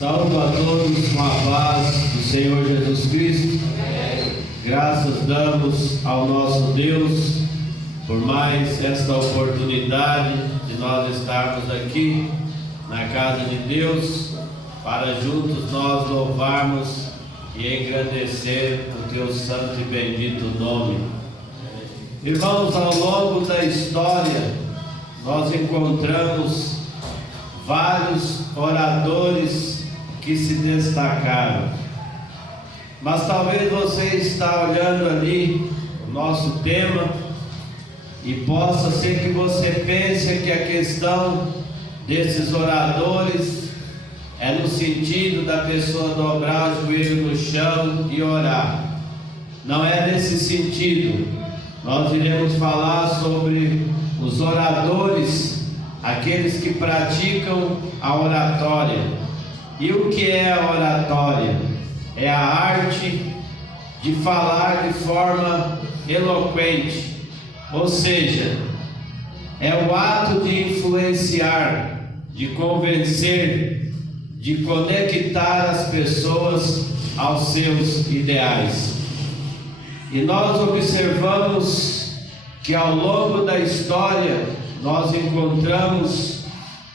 Saúdo a todos com a paz do Senhor Jesus Cristo. Graças damos ao nosso Deus por mais esta oportunidade de nós estarmos aqui na casa de Deus para juntos nós louvarmos e engrandecer o teu santo e bendito nome. Irmãos, ao longo da história nós encontramos vários oradores que se destacaram, mas talvez você está olhando ali o nosso tema e possa ser que você pense que a questão desses oradores é no sentido da pessoa dobrar o joelho no chão e orar. Não é nesse sentido. Nós iremos falar sobre os oradores, aqueles que praticam a oratória. E o que é a oratória? É a arte de falar de forma eloquente, ou seja, é o ato de influenciar, de convencer, de conectar as pessoas aos seus ideais. E nós observamos que ao longo da história nós encontramos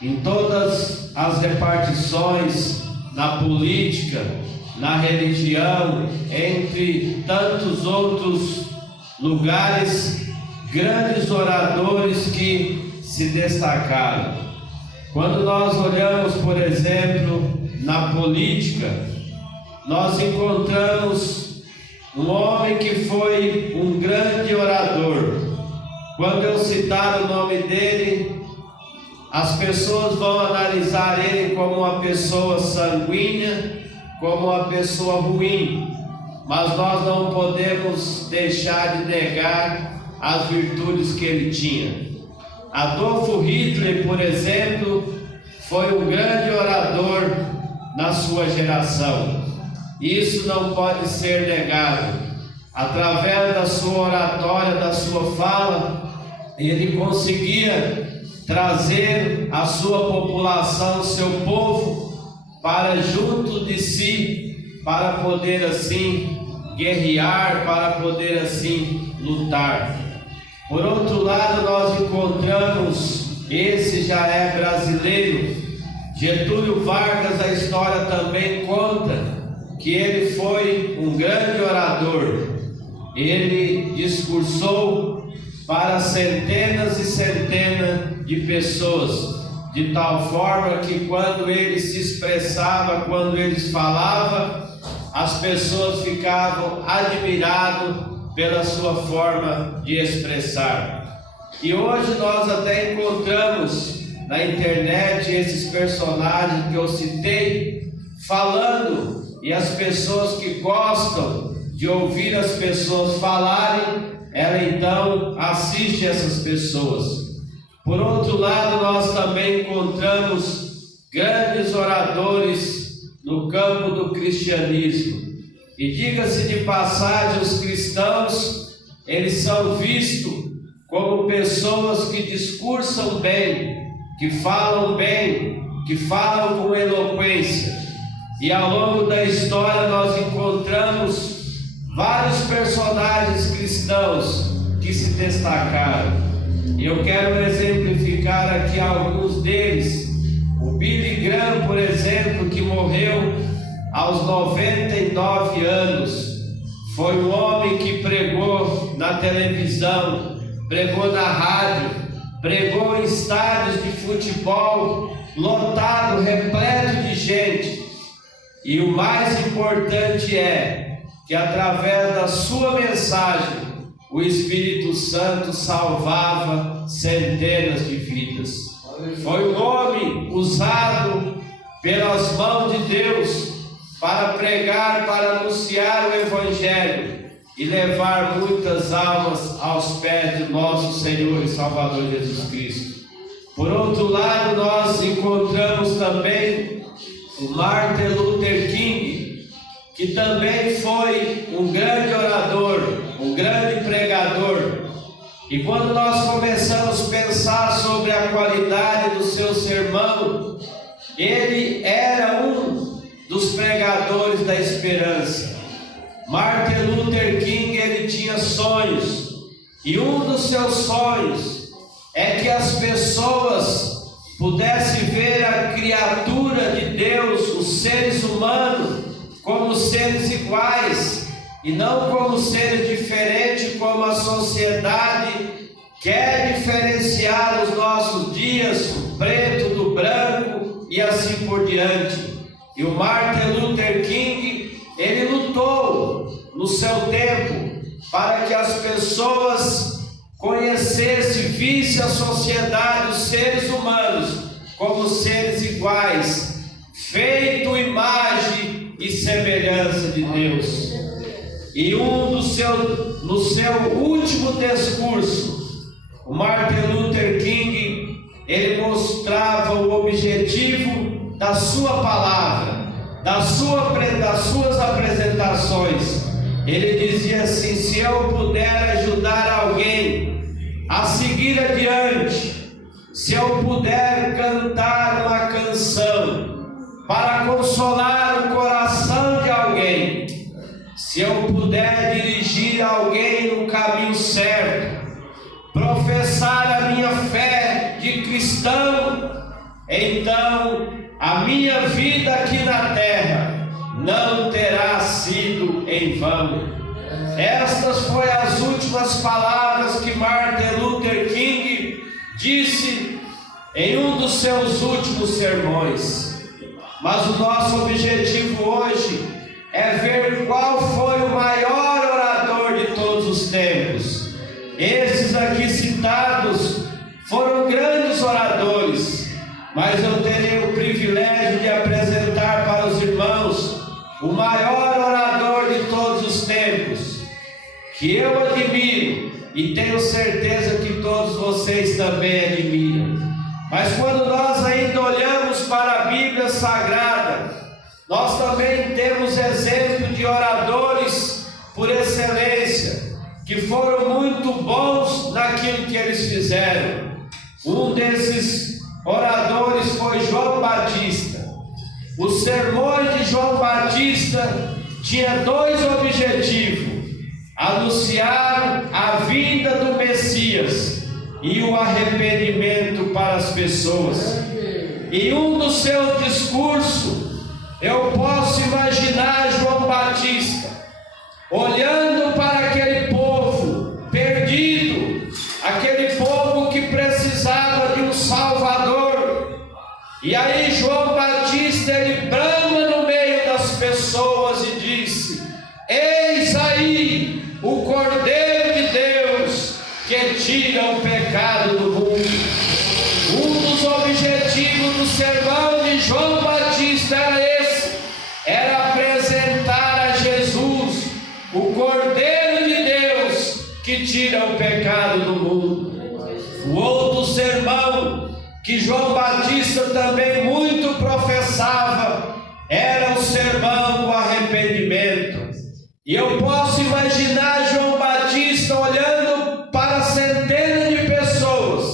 em todas as repartições, na política, na religião, entre tantos outros lugares, grandes oradores que se destacaram. Quando nós olhamos, por exemplo, na política, nós encontramos um homem que foi um grande orador. Quando eu citar o nome dele, as pessoas vão analisar ele como uma pessoa sanguínea, como uma pessoa ruim, mas nós não podemos deixar de negar as virtudes que ele tinha. Adolf Hitler, por exemplo, foi um grande orador na sua geração. Isso não pode ser negado. Através da sua oratória, da sua fala, ele conseguia trazer a sua população, seu povo, para junto de si, para poder assim guerrear, para poder assim lutar. Por outro lado, nós encontramos, esse já é brasileiro, Getúlio Vargas. A história também conta que ele foi um grande orador. Ele discursou para centenas e centenas de pessoas, de tal forma que quando ele se expressava, quando ele falava, as pessoas ficavam admiradas pela sua forma de expressar. E hoje nós até encontramos na internet esses personagens que eu citei falando, e as pessoas que gostam de ouvir as pessoas falarem, ela então assiste essas pessoas. Por outro lado, nós também encontramos grandes oradores no campo do cristianismo. E diga-se de passagem, os cristãos, eles são vistos como pessoas que discursam bem, que falam com eloquência. E ao longo da história nós encontramos vários personagens cristãos que se destacaram. E eu quero exemplificar aqui alguns deles. O Billy Graham, por exemplo, que morreu aos 99 anos, foi um homem que pregou na televisão, pregou na rádio, pregou em estádios de futebol, lotado, repleto de gente. E o mais importante é que através da sua mensagem, o Espírito Santo salvava centenas de vidas. Foi um homem usado pelas mãos de Deus para pregar, para anunciar o Evangelho e levar muitas almas aos pés do nosso Senhor e Salvador Jesus Cristo. Por outro lado, nós encontramos também o Martin Luther King, que também foi um grande orador, um grande pregador. E quando nós começamos a pensar sobre a qualidade do seu sermão, ele era um oradores da esperança. Martin Luther King, ele tinha sonhos, e um dos seus sonhos é que as pessoas pudessem ver a criatura de Deus, os seres humanos, como seres iguais, e não como seres diferentes, como a sociedade quer diferenciar os nossos dias, o preto do branco e assim por diante. E o Martin Luther King, ele lutou no seu tempo para que as pessoas conhecessem, vissem a sociedade, os seres humanos, como seres iguais, feito imagem e semelhança de Deus. E no seu último discurso, o Martin Luther King, ele mostrava o objetivo da sua palavra, das suas apresentações. Ele dizia assim: se eu puder ajudar alguém a seguir adiante, se eu puder cantar uma canção para consolar o coração de alguém, se eu puder dirigir alguém no caminho certo, professar a minha fé de cristão, então a minha vida aqui na terra não terá sido em vão. Estas foram as últimas palavras que Martin Luther King disse em um dos seus últimos sermões. Mas o nosso objetivo hoje é ver qual foi o maior orador de todos os tempos. Esses aqui citados foram grandes oradores, mas eu terei o privilégio de apresentar para os irmãos o maior orador de todos os tempos, que eu admiro e tenho certeza que todos vocês também admiram. Mas quando nós ainda olhamos para a Bíblia Sagrada, nós também temos exemplo de oradores por excelência, que foram muito bons naquilo que eles fizeram. Um desses oradores foi João Batista. Os sermões de João Batista tinham dois objetivos: anunciar a vinda do Messias e o arrependimento para as pessoas. Em um dos seus discursos, eu posso imaginar João Batista olhando para aquele povo perdido, aquele povo que precisava de um Salvador. E aí João Batista, ele brama no meio das pessoas e disse: eis aí o Cordeiro de Deus que tira o pecado do mundo. Um dos objetivos do sermão de João Batista era apresentar a Jesus, o Cordeiro de Deus que tira o pecado do mundo. O outro sermão que João Batista também muito professava era o sermão do arrependimento. E eu posso imaginar João Batista olhando para centenas de pessoas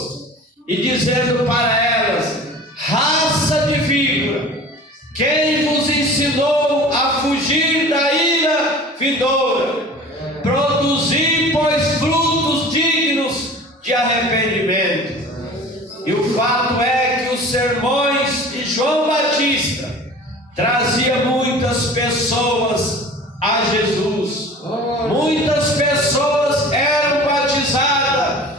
e dizendo para elas: raça de víbora, quem vos ensinou a fugir da ira vindoura? Produzir, pois, frutos dignos de arrependimento. E o fato é que os sermões de João Batista traziam muitas pessoas a Jesus. Muitas pessoas eram batizadas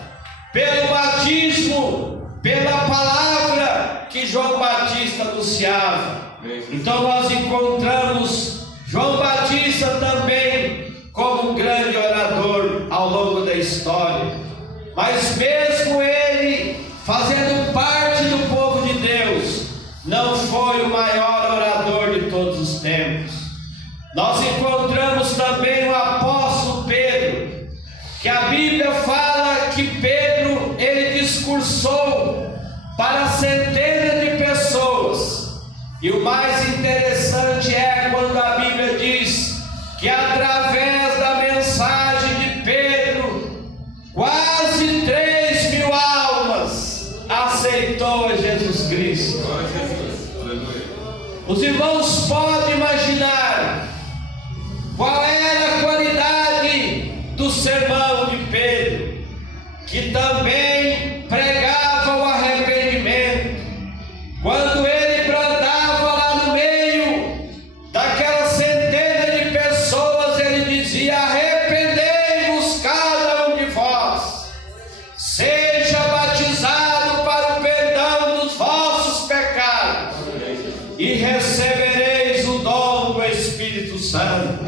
pelo batismo, pela palavra que João Batista anunciava. Então nós encontramos João Batista também como um grande orador ao longo da história. Mas mesmo ele fazendo parte do povo de Deus, não foi o maior orador de todos os tempos. Nós encontramos também o apóstolo Pedro, que a Bíblia fala que Pedro, ele discursou para centenas de pessoas. E o mais interessante é quando a Bíblia diz que através da mensagem de Pedro, quase 3.000 almas aceitou a Jesus Cristo. Os irmãos podem imaginar sermão de Pedro, que também pregava o arrependimento. Quando ele bradava lá no meio daquela centena de pessoas, ele dizia: arrependei-vos cada um de vós, seja batizado para o perdão dos vossos pecados, e recebereis o dom do Espírito Santo.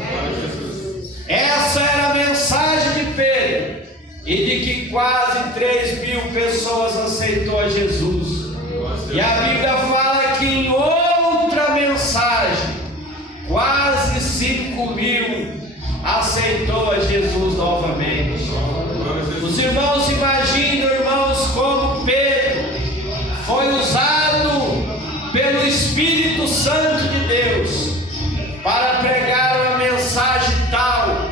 Essa era a mensagem de Pedro, e de que quase 3.000 pessoas aceitou a Jesus. E a Bíblia fala que em outra mensagem, quase 5.000 aceitou a Jesus novamente. Os irmãos imaginam, irmãos, como Pedro foi usado pelo Espírito Santo de Deus para pregar uma mensagem tal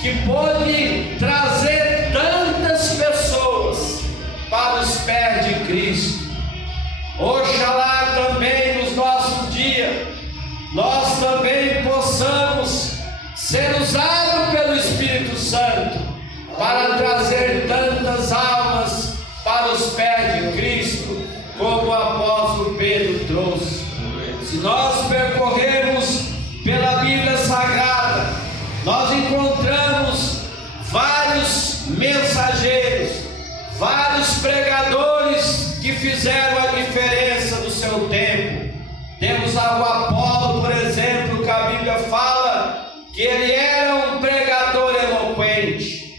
que pôde trazer tantas pessoas para os pés de Cristo. Oxalá também nos nossos dias nós também possamos ser usados pelo Espírito Santo para trazer tantas almas para os pés de Cristo, como o apóstolo Pedro trouxe. Se nós percorrermos pela Bíblia Sagrada, nós encontramos vários mensageiros, vários pregadores que fizeram a diferença no seu tempo. Temos o Apolo, por exemplo, que a Bíblia fala que ele era um pregador eloquente.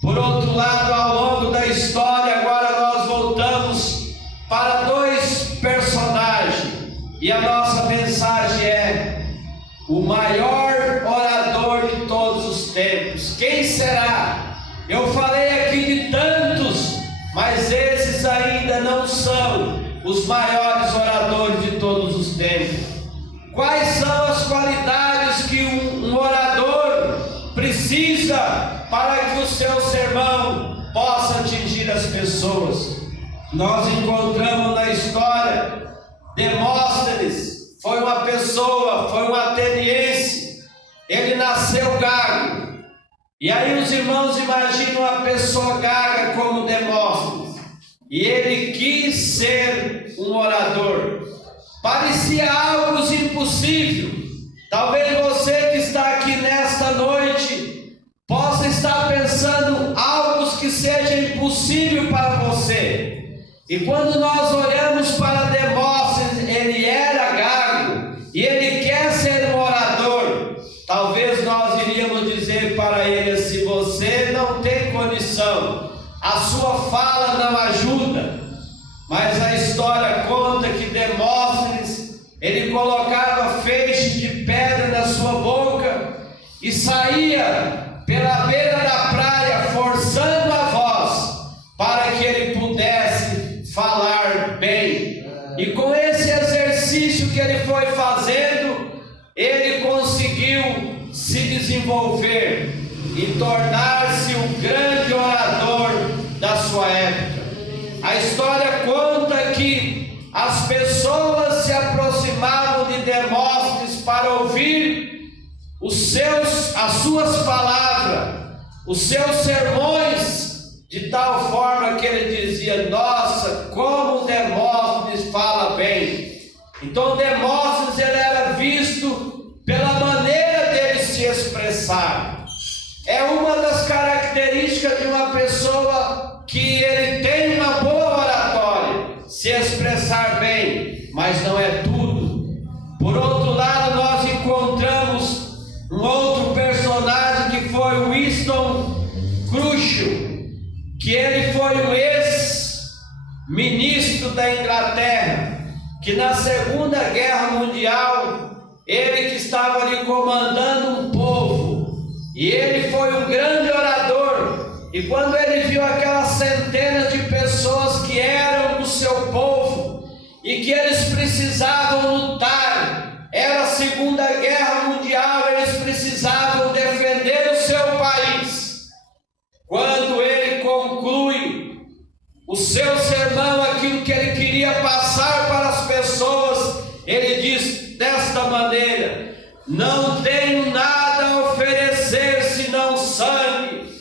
Por outro lado, ao longo da história, agora nós voltamos para dois personagens, e a nossa mensagem é: o maior orador de todos os tempos. Quem será? Eu falei aqui de tantos, mas esses ainda não são os maiores oradores de todos os tempos. Quais são as qualidades que um orador precisa para que o seu sermão possa atingir as pessoas? Nós encontramos na história Demóstenes. Foi uma pessoa, foi um ateniense. Ele nasceu gago. E aí os irmãos imaginam uma pessoa gaga como Demóstenes. E ele quis ser um orador. Parecia algo impossível. Talvez você que está aqui nesta noite possa estar pensando algo que seja impossível para você. E quando nós olhamos para Demóstenes, ele era gago e ele quer ser um orador. Talvez nós iríamos dizer para ele assim: você não tem condição, a sua fala não ajuda. Mas a história conta que Demóstenes, ele colocava feixes de pedra na sua boca e saía pela beira da praia forçando a voz para que ele pudesse falar bem. E com esse exercício que ele foi fazendo, ele conseguiu se desenvolver e tornar-se um grande orador da sua época. A história conta que as pessoas se aproximavam de Demóstenes para ouvir as suas palavras, os seus sermões, de tal forma que ele dizia: nossa, como Demóstenes fala bem. Então Demóstenes, ele era visto pela maneira dele se expressar. É uma das características de uma pessoa que ele tem uma boa oratória, se expressar bem, mas não é tudo. Por outro lado, nós encontramos um outro personagem que foi Winston Churchill, que ele foi um ex-ministro da Inglaterra, que na Segunda Guerra Mundial, ele que estava ali comandando um povo, e ele foi um grande orador. E quando ele viu aquelas centenas de pessoas que eram do seu povo e que eles precisavam lutar, era a Segunda Guerra Mundial, eles precisavam defender o seu país. Quando ele conclui o seu sermão, aquilo que ele queria passar para as pessoas, ele diz desta maneira: não tenho nada a oferecer senão sangue,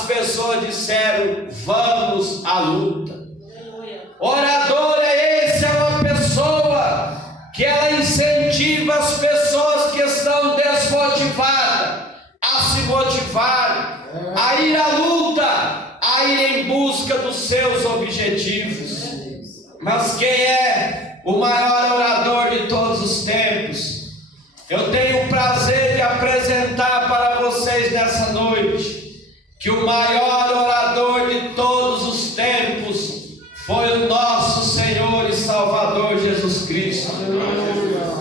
as pessoas disseram: vamos à luta. Orador é uma pessoa que ela incentiva as pessoas que estão desmotivadas a se motivarem, a ir à luta, a ir em busca dos seus objetivos. Mas quem é o maior orador de todos os tempos? Eu tenho o prazer de apresentar para vocês nessa noite que o maior orador de todos os tempos foi o nosso Senhor e Salvador Jesus Cristo.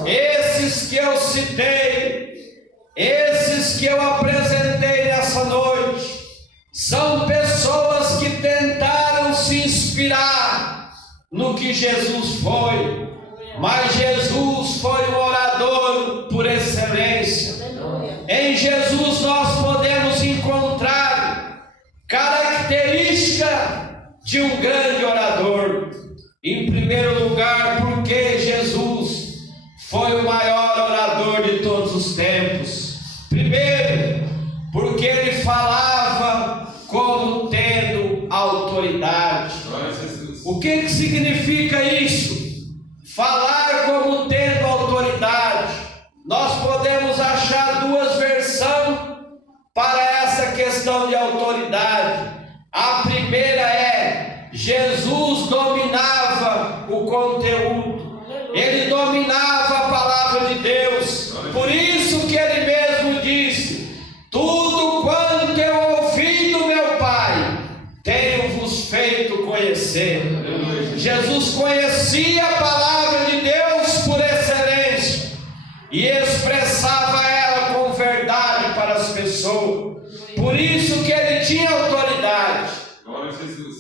Esses que eu citei, esses que eu apresentei nessa noite, são pessoas que tentaram se inspirar no que Jesus foi, mas Jesus foi o orador por excelência. Em Jesus nós podemos encontrar característica de um grande orador. Em primeiro lugar, porque Jesus foi o maior orador de todos os tempos. Primeiro, porque ele falava como tendo autoridade. O que significa isso? Falar como tendo autoridade. Nós podemos achar duas versões para essa questão de autoridade. A primeira é: Jesus dominava o conteúdo, ele dominava a palavra de Deus. Por isso que ele mesmo disse: tudo quanto eu ouvi do meu Pai, tenho-vos feito conhecer. Jesus conhecia a palavra de Deus por excelência e expressava ela com verdade para as pessoas. Por isso que ele tinha autoridade.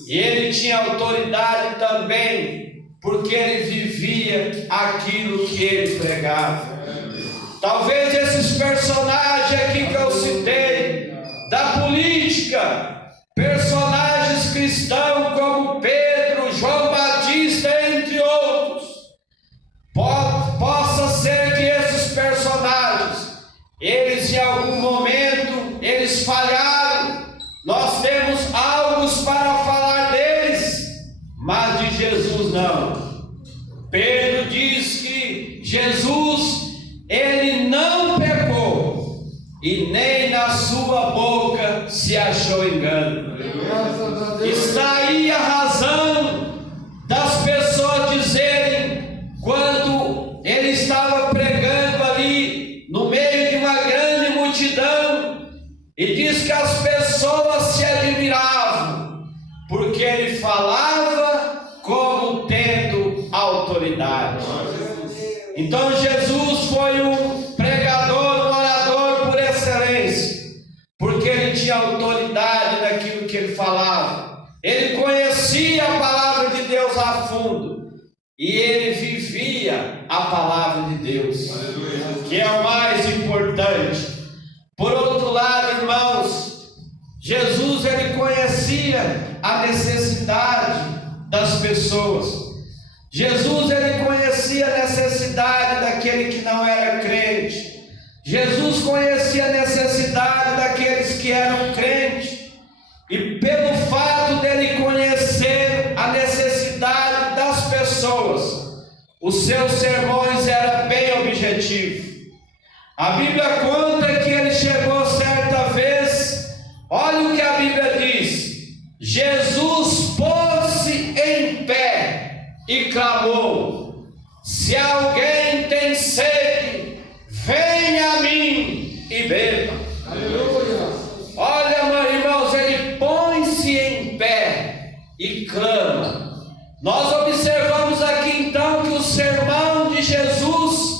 E ele tinha autoridade também porque ele vivia aquilo que ele pregava. Talvez esses personagens aqui que eu citei, da política, personagens cristãos como Pedro, João Batista, entre outros, possa ser que esses personagens, eles em algum momento, eles falharam. Nós temos algo para falar deles, mas de Jesus não. Pedro diz que Jesus, ele não pecou e nem na sua boca se achou engano. Está aí a razão das pessoas dizerem, quando ele estava pregando ali no meio de uma grande multidão, e diz que as pessoas se admiravam porque ele falava como tendo autoridade. Então Jesus foi um pregador, um orador por excelência, porque ele tinha autoridade naquilo que ele falava. Ele conhecia a palavra de Deus a fundo e ele vivia a palavra de Deus, que é o mais importante. Por outro lado, irmãos, Jesus ele conhecia a necessidade das pessoas. Jesus ele conhecia a necessidade daquele que não era crente. Jesus conhecia a necessidade daqueles que eram crentes. E pelo fato dele conhecer a necessidade das pessoas, os seus sermões eram bem objetivos. A Bíblia conta que ele chegou certa vez, olha o que a Bíblia diz: Jesus pôs-se em pé e clamou: se alguém tem sede, venha a mim e beba. Aleluia. Olha, irmãos, ele põe-se em pé e clama. Nós observamos aqui então que o sermão de Jesus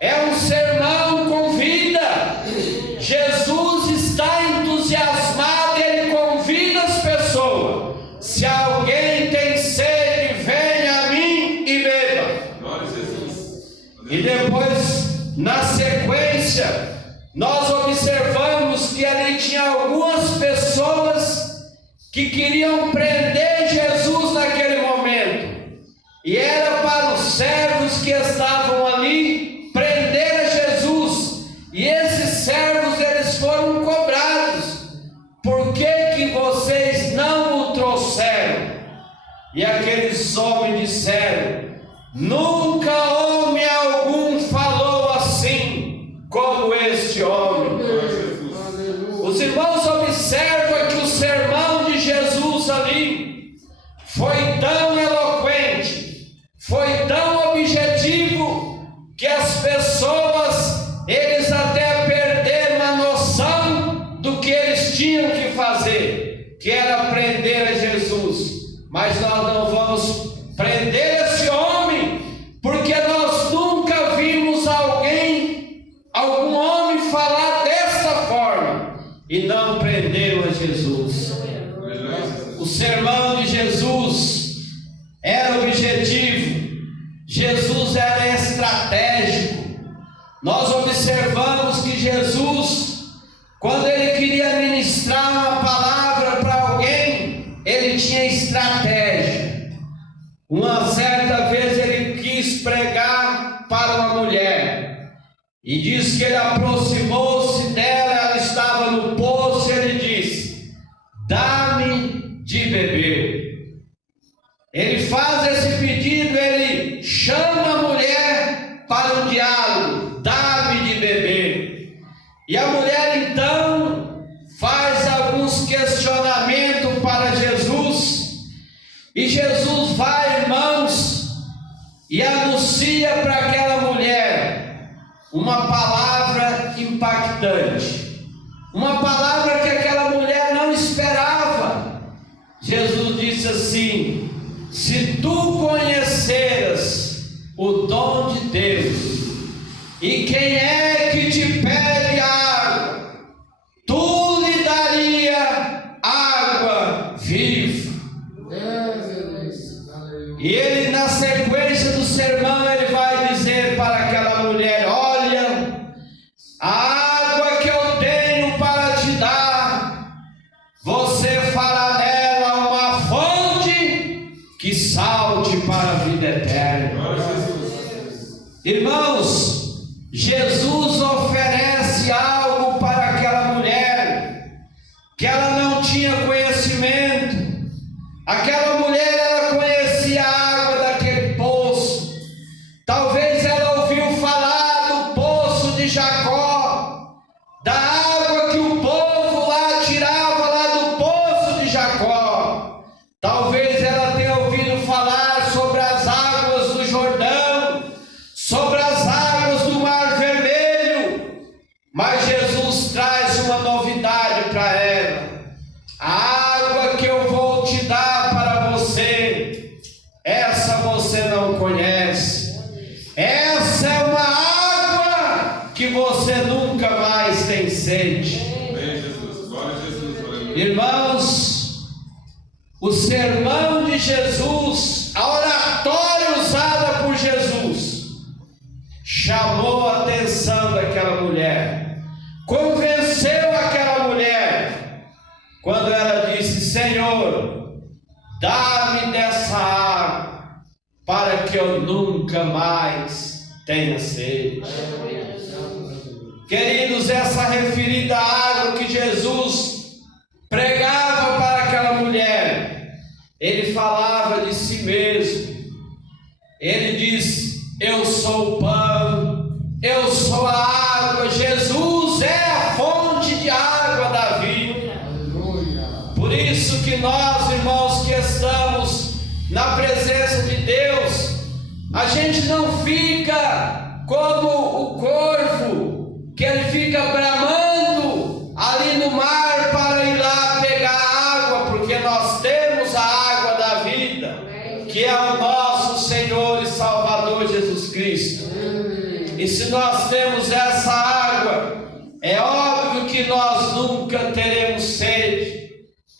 é um sermão com vida. Jesus está entusiasmado e ele convida as pessoas: se alguém tem sede, venha a mim e beba. Glória a Jesus. E depois, na sequência, nós observamos que ali tinha algumas pessoas que queriam prender Jesus naquele momento, e era para os servos que estavam ali prender a Jesus. E esses servos eles foram cobrados: por que E aqueles homens disseram: nunca homem algum falou assim como este homem. Os irmãos observam que o sermão de Jesus ali foi tão eloquente, foi tão objetivo, que as pessoas, eles até perderam a noção do que eles tinham que fazer, que era prender a Jesus. Mas nós não vamos prender esse homem, porque nós nunca vimos algum homem falar dessa forma, e não prenderam a Jesus. O sermão de Jesus era objetivo, Jesus era estratégico. Nós observamos que Jesus, quando ele queria ministrar uma palavra para alguém, ele tinha estratégia. Uma certa vez ele quis pregar para uma mulher, e diz que ele aproximou-se dela, ela estava no poço, e ele disse: dá-me de beber. Ele faz esse pedido, ele chama a mulher para um diálogo: dá-me de beber. E a mulher então faz alguns questionamentos para Jesus, e Jesus vai, irmãos, e anuncia para aquela mulher uma palavra impactante, uma palavra que aquela mulher não esperava. Jesus disse assim: se tu conheceras o dom de Deus, e quem é que te pede água, tu lhe daria água viva. E ele, na sequência do sermão, ele vai dizer para aquela mulher: olha, a água que eu tenho para te dar, você fará nela uma fonte que salte para a vida eterna. Irmãos, Jesus oferece algo para aquela mulher que ela não tinha conhecimento. Aquela mulher, ela conhecia a água daquele poço. Talvez ela ouviu falar do poço de Jacó, da água que o povo lá tirava lá do poço de Jacó. Talvez ela tenha ouvido falar sobre as águas do Jordão, sobre as águas do Mar Vermelho. Mas Jesus traz uma novidade para ela: a água que eu vou te dar para você, essa você não conhece. Essa é uma água que você nunca mais tem sede. Irmãos, o sermão de Jesus, a oratória usada por Jesus, chamou a atenção daquela mulher, convenceu aquela mulher, quando ela disse: Senhor, dá-me dessa água, para que eu nunca mais tenha sede. Queridos, essa referida água que Jesus pregava para aquela mulher, ele falava de si mesmo. Ele diz: eu sou o pão, eu sou a água. Jesus é a fonte de água da vida. Por isso que nós, irmãos, que estamos na presença de Deus, a gente não fica como o corvo, que ele fica bramando ali no mar para ir lá pegar água, porque nós temos a água da vida, que é o nosso Senhor e Salvador Jesus Cristo. E se nós temos essa água, é óbvio que nós nunca teremos sede.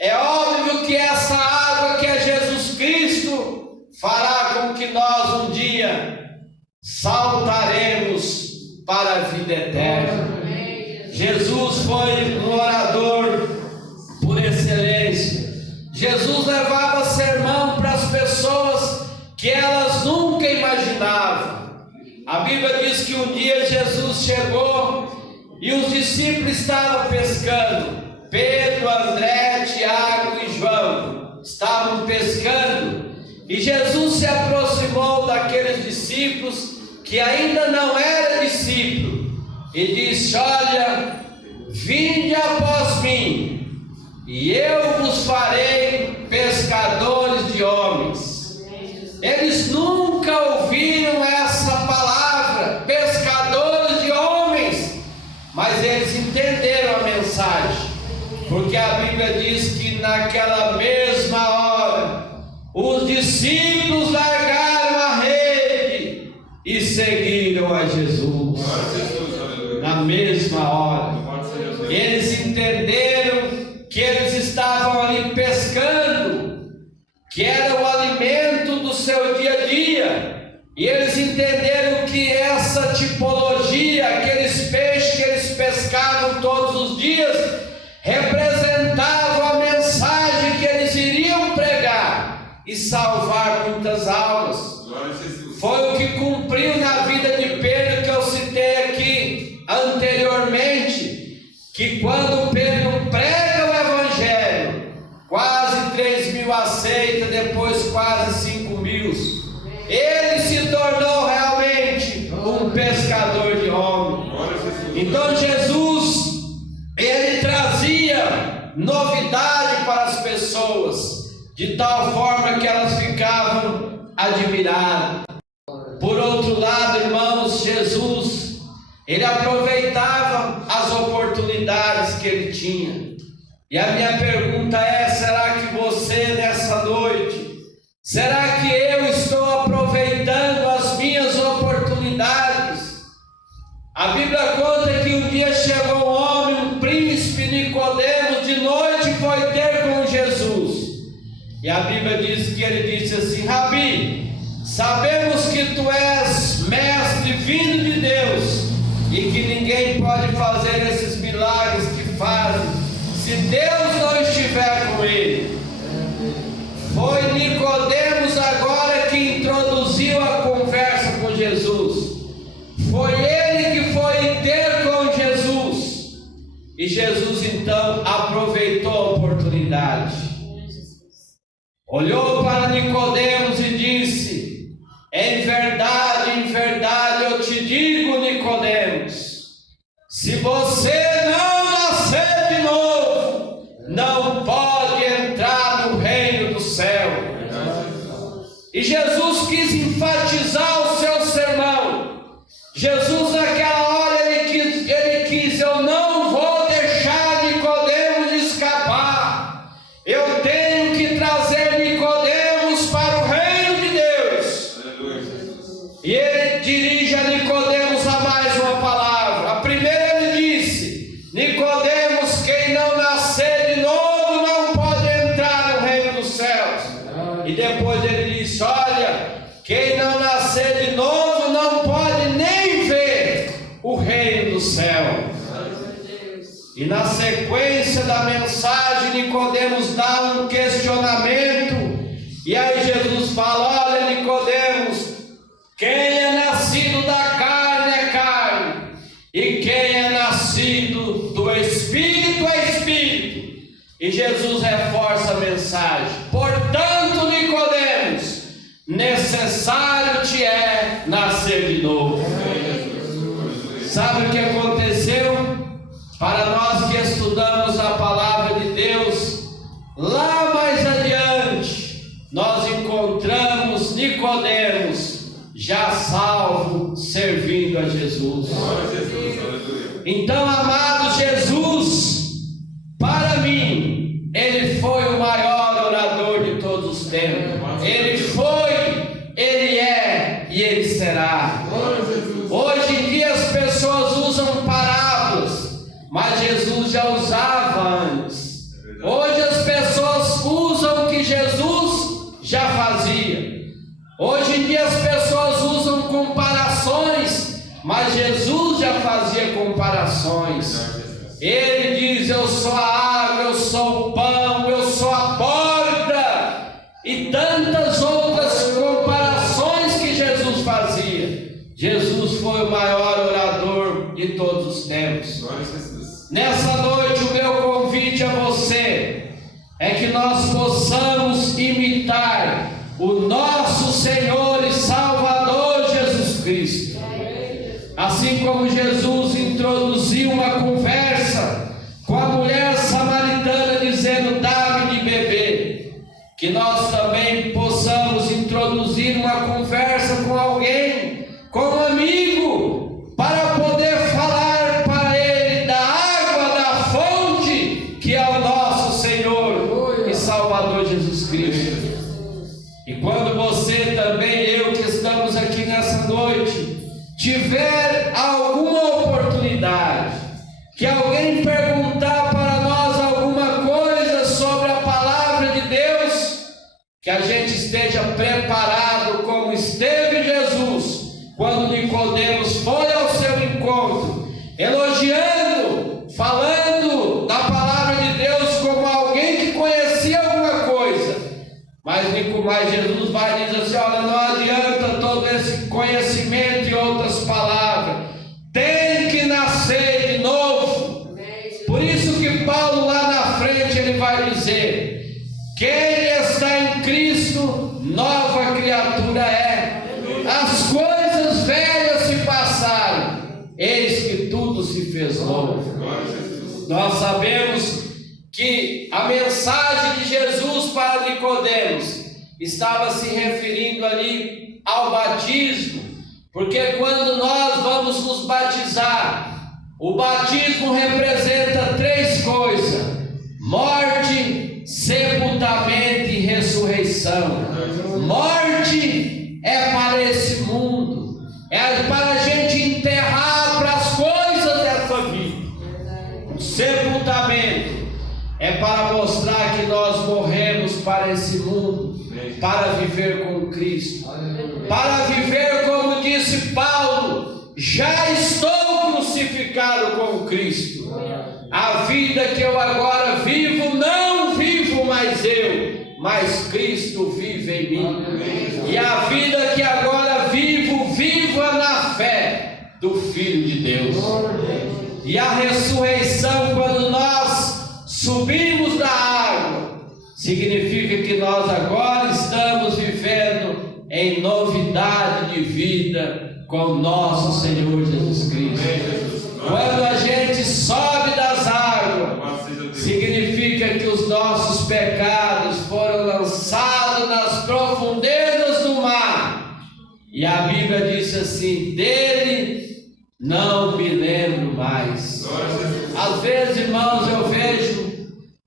É óbvio que essa água, que é Jesus Cristo, fará com que nós um dia saltaremos para a vida eterna. Jesus foi um orador por excelência. Jesus levava sermão para as pessoas que elas nunca imaginavam. A Bíblia diz que um dia Jesus chegou e os discípulos estavam pescando. Pedro, André, Tiago e João estavam pescando, E Jesus se aproximou daqueles discípulos que ainda não eram discípulos e disse: olha, vinde após mim, e eu vos farei pescadores de homens. Eles nunca ouviram essa palavra, pescadores de homens, mas eles entenderam a mensagem, porque a Bíblia diz que naquela mesma hora os discípulos largaram a rede e seguiram a Jesus. Na mesma hora, eles entenderam que eles estavam ali pescando, que era o alimento do seu dia a dia, e eles entenderam que essa tipologia, aqueles peixes que eles pescavam todos os dias, representavam a mensagem que eles iriam pregar e salvar muitas almas. Foi o que cumpriu na vida de Pedro, que eu citei aqui anteriormente, que quando Pedro prega o Evangelho, quase 3.000 aceitam, depois quase 5.000. Ele se tornou realmente um pescador de homens. Então Jesus, ele trazia novidade para as pessoas, de tal forma que elas ficavam admiradas. Por outro lado, irmãos, Jesus, ele aproveitava as oportunidades que ele tinha. E a minha pergunta é: será que você nessa noite, será que eu estou aproveitando as minhas oportunidades? A Bíblia conta que um dia chegou um homem, um príncipe Nicodemos, de noite foi ter com Jesus. E a Bíblia diz que ele disse assim: Rabi, sabemos que tu és mestre vindo de Deus, e que ninguém pode fazer esses milagres que fazem se Deus não estiver com ele. Foi Nicodemos agora que introduziu a conversa com Jesus. Foi ele que foi ter com Jesus. E Jesus então aproveitou a oportunidade. Olhou para Nicodemos e disse: em verdade eu te digo, Nicodemos, se você não nascer de novo, não pode entrar no reino do céu. E Jesus quis enfatizar o seu sermão. Jesus naquela hora ele quis: eu não vou deixar Nicodemos escapar. Eu tenho que trazer Nicodemos para o reino de Deus. E ele dirige a Nicodemos a mais uma palavra. A primeira ele disse: Nicodemos, quem não nascer de novo não pode entrar no reino dos céus. E depois ele disse: olha, quem não nascer de novo não pode nem ver o reino do céu. E na sequência da mensagem, Nicodemos dá um questionamento. E aí Jesus fala: olha, Nicodemos, quem é nascido da carne é carne, e quem é nascido do Espírito é Espírito. E Jesus reforça a mensagem: portanto, Nicodemos, necessário te é nascer de novo. Sabe o que aconteceu? Para nós que estudamos a palavra de Deus, lá mais adiante, nós encontramos Nicodemos já salvo, servindo a Jesus. Então, amado, Jesus, para mim, ele foi o maior orador de todos os tempos. Ele foi, ele é e ele será. Hoje em dia as pessoas usam parábolas, mas Jesus já usava antes. Hoje as pessoas usam o que Jesus já fazia. Hoje em dia as pessoas usam comparações, mas Jesus já fazia comparações. Ele diz: eu sou a água, eu sou o pão, eu sou a porta, e tantas outras comparações que Jesus fazia. Jesus foi o maior orador de todos os tempos. Nessa noite, o meu convite a você é que nós possamos imitar o nosso Senhor e Salvador Jesus Cristo. Assim como Jesus introduziu uma conversa com a mulher samaritana dizendo: dá-me de beber, que nós também possamos introduzir uma conversa com alguém, com um amigo, para poder falar para ele da água da fonte, que é o nosso Senhor e Salvador Jesus Cristo. E quando você também, eu que estamos aqui nessa noite, tiver alguma oportunidade, que alguém perguntar para nós alguma coisa sobre a palavra de Deus, que a gente esteja preparado como esteve Jesus, quando Nicodemos foi ao seu encontro, elogiando, falando da palavra de Deus como alguém que conhecia alguma coisa. Mas Jesus vai dizer assim: olha, não adianta todo esse conhecimento e outras palavras, tem que nascer de novo. Por isso que Paulo lá na frente ele vai dizer: quem está em Cristo, nova criatura é. As coisas velhas se passaram, eis que tudo se fez novo. Nós sabemos que a mensagem de Jesus para Nicodemos estava se referindo ali ao batismo, porque quando nós vamos nos batizar, o batismo representa três coisas: morte, sepultamento e ressurreição. Morte é para esse mundo, é para a gente enterrar para as coisas dessa vida. O sepultamento é para mostrar que nós morremos para esse mundo, para viver com Cristo, para viver como disse Paulo: já estou crucificado com Cristo. A vida que eu agora vivo, não vivo mais eu, mas Cristo vive em mim. E a vida que agora vivo, viva na fé do Filho de Deus. E a ressurreição, quando nós subimos da água, significa que nós agora estamos vivendo em novidade de vida com nosso Senhor Jesus Cristo. Quando a gente sobe das águas, significa que os nossos pecados foram lançados nas profundezas do mar. E a Bíblia diz assim: dele não me lembro mais. Às vezes, irmãos, eu vejo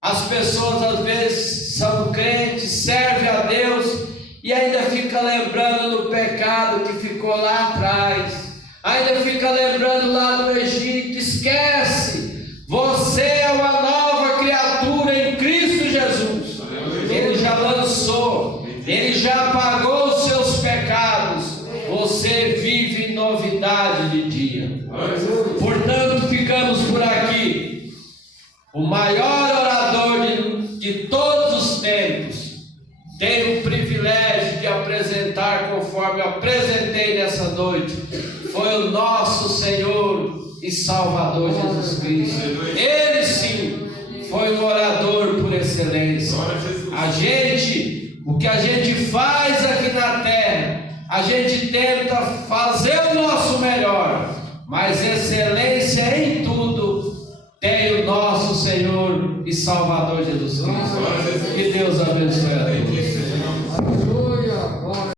as pessoas, às vezes são crentes, servem a Deus e ainda fica lembrando do pecado que ficou lá atrás, ainda fica lembrando lá do Egito. Esquece, você é uma nova criatura em Cristo Jesus. Ele já lançou, ele já pagou os seus pecados, você vive em novidade de dia. Portanto, ficamos por aqui. O maior orador de todos os tempos tem o privilégio de apresentar, conforme eu apresentei nessa noite, foi o nosso Senhor e Salvador Jesus Cristo. Ele sim foi um orador por excelência. O que a gente faz aqui na terra, a gente tenta fazer o nosso melhor, mas excelência em tudo tem o nosso Senhor e Salvador Jesus Cristo. Que Deus abençoe a todos.